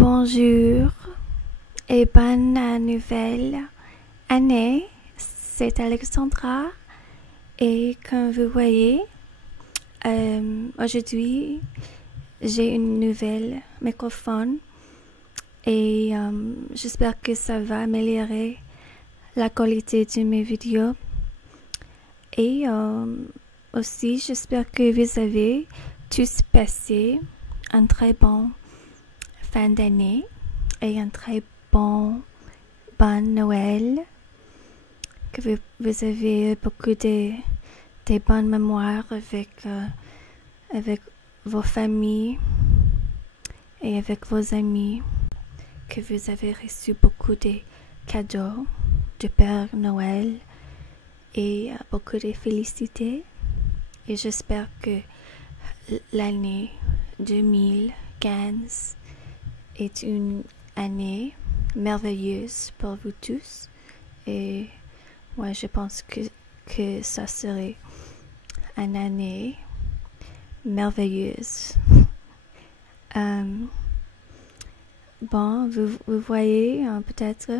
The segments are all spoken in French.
Bonjour et bonne nouvelle année, c'est Alexandra et comme vous voyez, aujourd'hui j'ai une nouvelle microphone et j'espère que ça va améliorer la qualité de mes vidéos et aussi j'espère que vous avez tous passé un très bon fin d'année et un très bonne Noël, que vous avez beaucoup de bonnes mémoires avec vos familles et avec vos amis, que vous avez reçu beaucoup de cadeaux du Père Noël et beaucoup de félicités. Et j'espère que l'année 2015 est une année merveilleuse pour vous tous et moi je pense que ça serait une année merveilleuse. Bon, vous voyez peut-être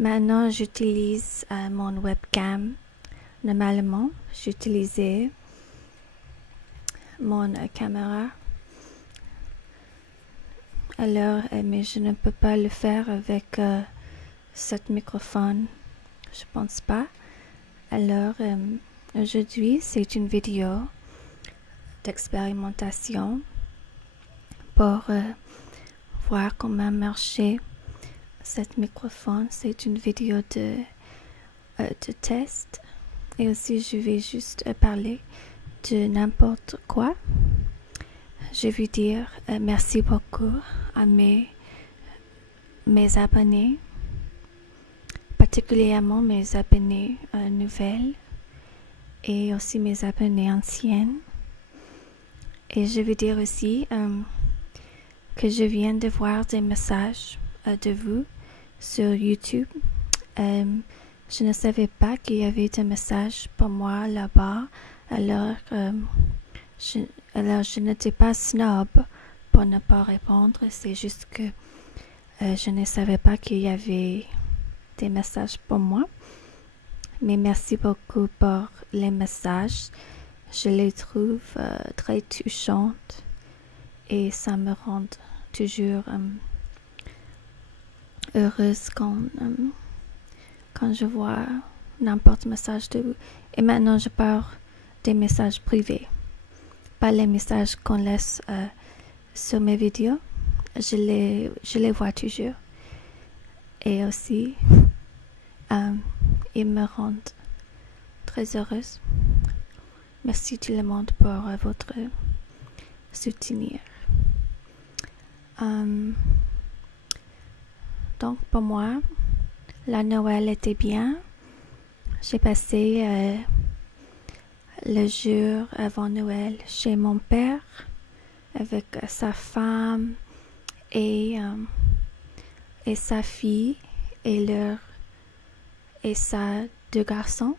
maintenant j'utilise mon webcam. Normalement j'utilisais mon caméra. Alors, mais je ne peux pas le faire avec cet microphone, je pense pas. Alors, aujourd'hui, c'est une vidéo d'expérimentation pour voir comment marcher cet microphone. C'est une vidéo de test et aussi je vais juste parler de n'importe quoi. Je veux dire merci beaucoup à mes abonnés, particulièrement mes abonnés nouvelles et aussi mes abonnés anciennes. Et je veux dire aussi que je viens de voir des messages de vous sur YouTube. Je ne savais pas qu'il y avait des messages pour moi là-bas, alors je n'étais pas snob pour ne pas répondre, c'est juste que je ne savais pas qu'il y avait des messages pour moi. Mais merci beaucoup pour les messages. Je les trouve très touchantes et ça me rend toujours heureuse quand je vois n'importe message de vous. Et maintenant je parle des messages privés, pas les messages qu'on laisse sur mes vidéos. Je les vois toujours. Et aussi, ils me rendent très heureuse. Merci tout le monde pour votre soutien. Donc pour moi, la Noël était bien. J'ai passé le jour avant Noël chez mon père avec sa femme et sa fille et sa deux garçons.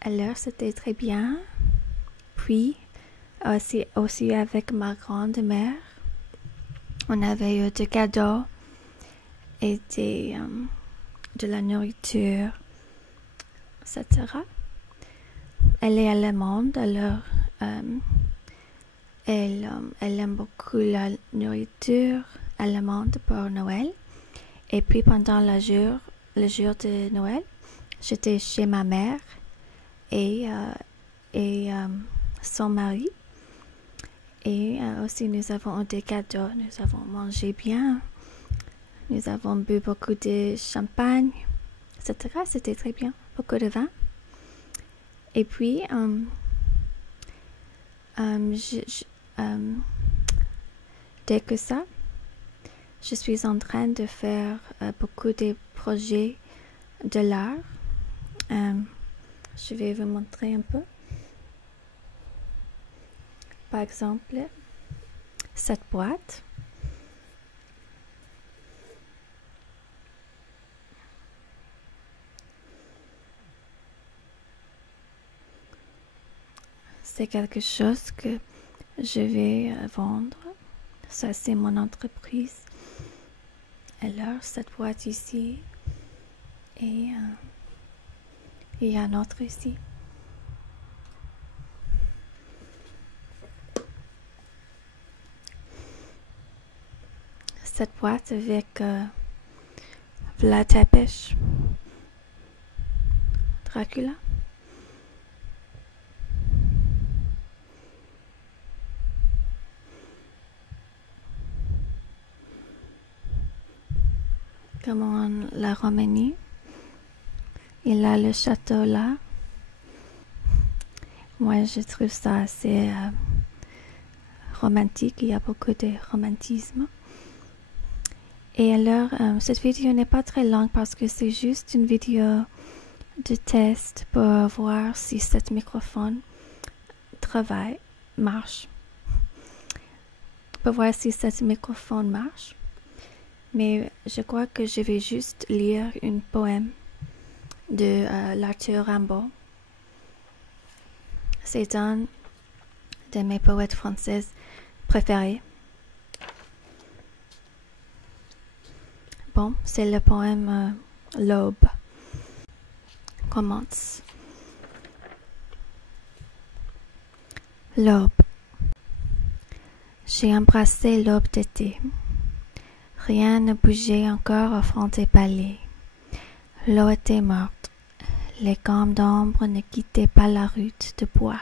Alors c'était très bien. Puis aussi avec ma grande-mère, on avait eu des cadeaux et de la nourriture, etc. Elle est allemande, alors elle aime beaucoup la nourriture allemande pour Noël. Et puis pendant le jour de Noël, j'étais chez ma mère et son mari. Et aussi nous avons eu des cadeaux, nous avons mangé bien, nous avons bu beaucoup de champagne, etc. C'était très bien, beaucoup de vin. Et puis, dès que ça, je suis en train de faire beaucoup de projets de l'art. Je vais vous montrer un peu. Par exemple, cette boîte. C'est quelque chose que je vais vendre Ça, c'est mon entreprise. Alors, cette boîte ici. Et il y a un autre ici. Cette boîte avec Vlad Tepes, Dracula. Comme la Roumanie. Il a le château là. Moi, je trouve ça assez romantique. Il y a beaucoup de romantisme. Et alors, cette vidéo n'est pas très longue parce que c'est juste une vidéo de test pour voir si cet microphone marche. Pour voir si cet microphone marche. Mais je crois que je vais juste lire un poème de l'Arthur Rimbaud. C'est un de mes poètes françaises préférés. Bon, c'est le poème L'aube. Commence. L'aube. J'ai embrassé l'aube d'été. Rien ne bougeait encore au front des palais. L'eau était morte. Les gammes d'ombre ne quittaient pas la route de bois.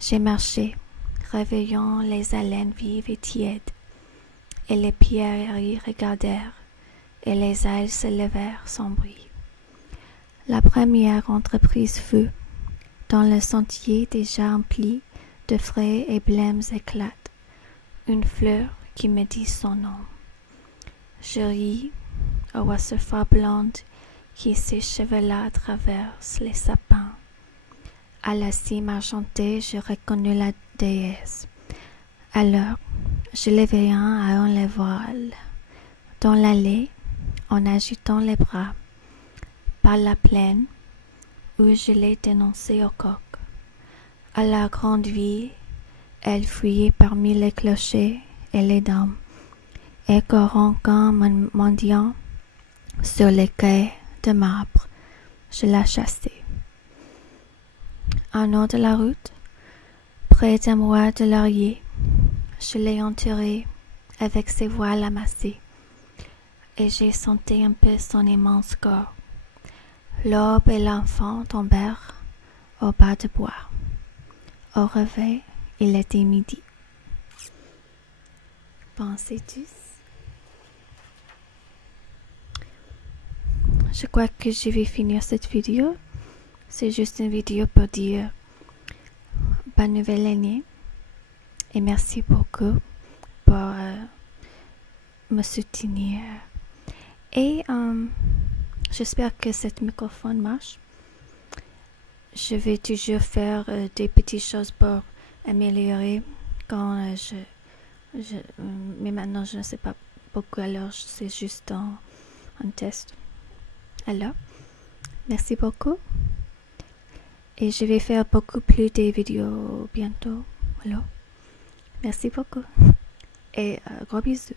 J'ai marché, réveillant les haleines vives et tièdes. Et les pierres y regardèrent, et les ailes se levèrent sans bruit. La première entreprise fut, dans le sentier déjà empli de frais et blêmes éclate, une fleur qui me dit son nom. Je ris au oiseau blonde qui s'échevela à travers les sapins. À la cime argentée, je reconnus la déesse. Alors, je levai un à un les voiles. Dans l'allée, en agitant les bras, par la plaine, où je l'ai dénoncée au coq. À la grande ville, elle fuyait parmi les clochers et les dames, écorant comme un mendiant sur les quais de marbre. Je la chassai. En haut de la route, près d'un mois de laurier, je l'ai enterrée avec ses voiles amassées, et j'ai senti un peu son immense corps. L'aube et l'enfant tombèrent au bas de bois. Au réveil, il était midi. Pensez tous. Je crois que je vais finir cette vidéo. C'est juste une vidéo pour dire bonne nouvelle année et merci beaucoup pour me soutenir. Et j'espère que cet microphone marche. Je vais toujours faire des petites choses pour améliorer quand mais maintenant je ne sais pas beaucoup, alors c'est juste un test. Alors, merci beaucoup. Et je vais faire beaucoup plus de vidéos bientôt. Alors, merci beaucoup. Et gros bisous.